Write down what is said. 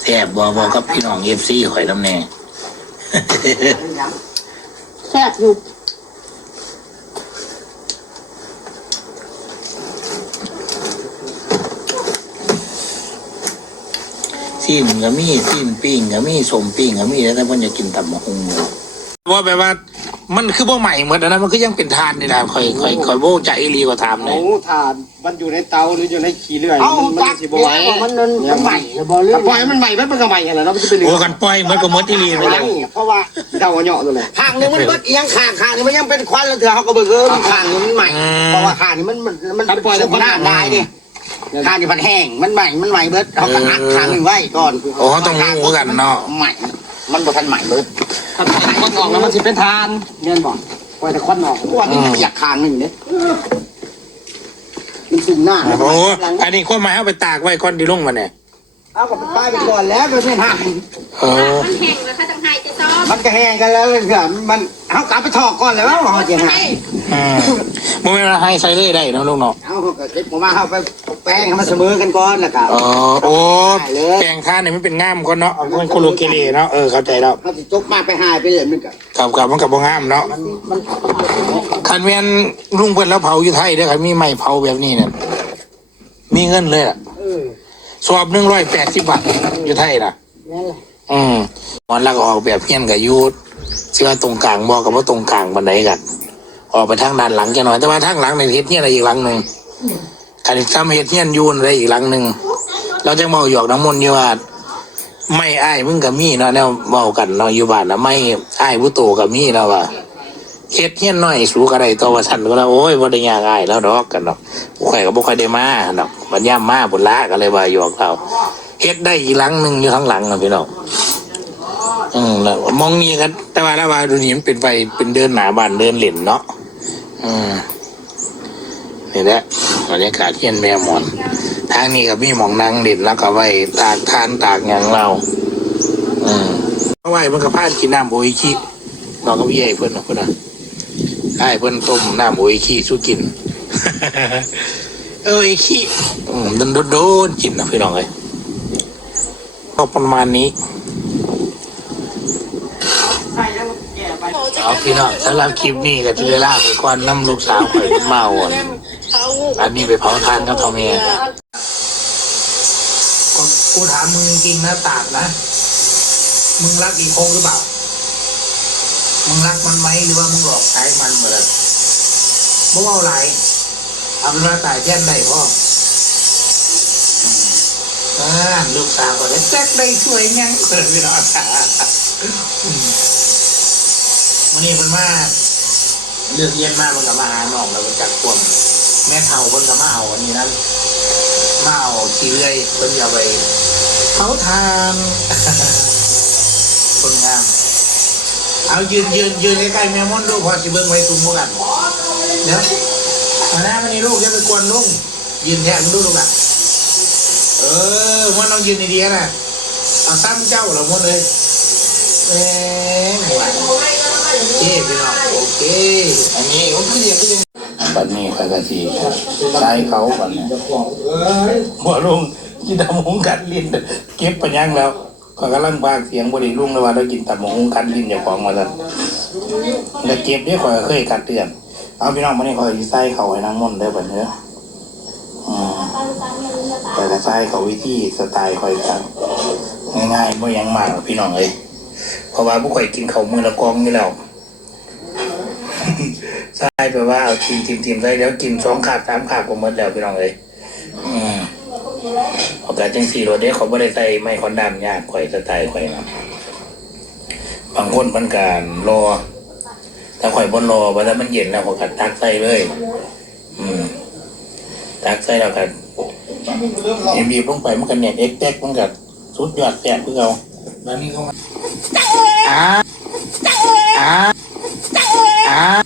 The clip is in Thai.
แซ่บบ่บ่กับพี่น้องเอฟซีข่อยน้ำแน่แซ่บอยู่ซีนก็มีซีนปิ้งก็มีสมปิ้งก็มีแล้วแต่เพิ่นจะกินตำบักหุ่งว่าแบบว่า มันคือบ่ใหม่เหมือนอันนั้นมันคือยังเป็นทานนี่นะข่อยข่อยข่อยโบ้ใจอีหลีกว่าทามเลโอ้ยทานมันอยู่ในเตาหรืออยู่ในขี้เลื่อยเอามันจักสิบ่ไหวมันมันมันใหม่บ่เรื่อถ้างปล่อยมันใหม่มันก็ใหม่แหละเนาะมันจะเป็นโอ้กันปล่อยมันก็หมดอีหลีไปแล้วเพราะว่าเดาเหยาะตัวเลยข้างนึงมันเบิดเอียงข้างข้างนึงมันยังเป็นควันแล้วเถื่อเขาก็เบิกเออมันข้างนึงมันใหม่อืมเพราะว่าข้างนี้มันมันมันปล่อยแล้วมันน้ำได้ดิข้างนี้มันแห้งมันใหม่มันใหม่เบิดเขาก็อัดข้างนึงไว้ก่อนโอ้เขาต้องรู้กันเนาะใหม่ มันบ่ทันใหม่เบิดถ้าปล่อยควันออกแล้วมันสิเป็นทานเรียนบอกปล่อยแต่ควันออกเพราะว่านี่มันเปียกข้างนึงเนี่ยมันซึมหน้าโอ้อันนี้คนหมายเอาไปตากไว้ก่อนดีลงมาเนี่ยเอากับป้ายไปก่อนแล้วมันไม่หักเออมันแห้งแล้วค่ะจังไห้จะซ้อมมันก็แห้งกันแล้วเลยเถื่อมันเอากลับไปถอกก่อนแล้วเขาจะหาอืมบ่แม่นว่าให้ใส่เลยได้เนาะลูกเนาะเอาเขาก็เก็บผมมาเอาไป แป้งให้มันเสมอกันก่อนแล้วก็เออโอ้ได้เลยแปลงท่านนี่มันเป็นง่ามก่อนเนาะเอามันโคโลเกเลเนาะเออเข้าใจแล้วเขาจะจกมาไปหายไปเลยมันก็กับกับมันกับบ่งามเนาะมันคันแม่นลุงเพิ่นแล้วเผาอยู่ไทยเด้อคันมีไม้เผาแบบนี้เนี่ยมีเงินเลยล่ะเออสอบ180บาทอยู่ไทยน่ะนั่นแหละอืมมันแล้วก็ออกแบบเฮียนกับยูดเชื่อตรงกลางบอกกับว่าตรงกลางบันไดกันออกไปทางด้านหลังจะหน่อยแต่ว่าทางหลังในเฮ็ดเฮียนอะไรอีกหลังหนึ่ง การทำเฮ็ดเฮียนยูนอะไรอีกหลังหนึ่งเราจะมาหยอกน้ำมนต์อยู่ว่าไม่อ้ายมึงกับมี่เนาะแนวเมากันเนาะอยู่บ้านนะไม่อ้ายผู้โตกับมี่แล้วว่าเฮ็ดเฮียนน้อยสูกันได้ตัวว่าฉันก็แล้วโอ้ยบ่ได้ยากอ้ายแล้วดอกกันเนาะบ่ค่อยก็บ่ค่อยได้มาเนาะบัดย่ามมาบุญละก็เลยว่าหยอกเราเฮ็ดได้อีกหลังหนึ่งอยู่ข้างหลังนะพี่น้องอืมแล้วมองนี่กันแต่ว่าแล้วว่าดูนี่มันเป็นไฟเป็นเดินหนาบ้านเดินเหล่นเนาะอืม นี่แหละบรรยากาศเฮียนแม่หมอน ทางนี้กับมีหมองนั่งเด่นแล้วก็ไว้ตากทานตากอย่างเราอืมเอาไว้มันก็พานกินน้ำโออิชิน้องก็พี่ใหญ่เพิ่นเนาะเพิ่นน่ะไอ้เพิ่นต้มน้ำโออิชิสู้กิน เออโออิชิอืมโดนโดนๆกินนะพี่น้องเลยก็ประมาณนี้เอาพี่น้องสำหรับคลิปนี้ก็จะได้ลาไปก่อนน้ำลูกสาวข่อยเมาอะ อันนี้ไปเผาทานกับทอมเมียก็กูถามมึงจริงนะตากนะ มึงรักอีโคงหรือเปล่า มึงรักมันไหมหรือว่ามึงหลอกใช้มันมาเลยมึงเอาไหลเอาเป็นว่าตายแท่นได้พ่อลูกสาวก็เลยแจ๊กได้สวยยังเกิดพี่น้องอืมวันนี้มันมาเลือกเย็นมากมันกับมาหาหนองแล้วมันจักควม แม่เท่าคนกับมาเอาอันนี้นั้นมาเอาขี้เลื่อยเพิ่นเอาไปเผาทานคนงาม เอายืนยืนยืนใกล้ๆแม่มดลูกพอสิเบิ้งไว้ตุ้มพวกกันเดี๋ยวมาหน้าวันนี้ลูกจะไปกวนลุงยืนแทนลูกลูกอะเออมันต้องยืนดีๆนะเอาซ้ำเจ้าเหรอมดเลยเอ๊ะไหวโอเคพี่น้องโอเค อันนี้โอเคก็ยัง บัดนี้ข้ากะทีใช้เขาบัดนี้หัวลุงกินตำหงกัดลิ้นเก็บไปยังแล้วข้อยกำลังพากเสียงบริลุงเลยว่าเรากินตำหงกัดลิ้นอย่าของมาแล้วแล้วเก็บนี่ข้อยก็เคยกัดเตือนเอาพี่น้องมานี่ข้อยสิใส่เขาให้นางมนได้บัดนี้อืมแต่ละใส่เขาวิธีสไตล์ข้อยกันง่ายๆไม่ยังมากพี่น้องเอ้ยเพราะว่าผู้ข่อยกินเขาวมือละกองนี่แล้ว ใช่แปลว่าเอาทีมทีมทีมใส่แล้วกินสองขาดสามขาดก็หมดแล้วพี่น้องเลยอืมโอกาสจังสี่โรเด้เขาไม่ได้ใส่ไม่คอนดามยากข่อยสไตล์ข่อยนะบางคนมันการรอถ้าข่อยบนรอว่าถ้ามันเย็นแล้วเขากัดตักใส่เลย อืมตักใส่แล้วกันเอ็มบีบลงไปมันกันเน็ตเอ็กแท็กมันกัสุดยอดแซ่บเพื่อเอาแบบนี้เขามาอ่าอ่าอ่า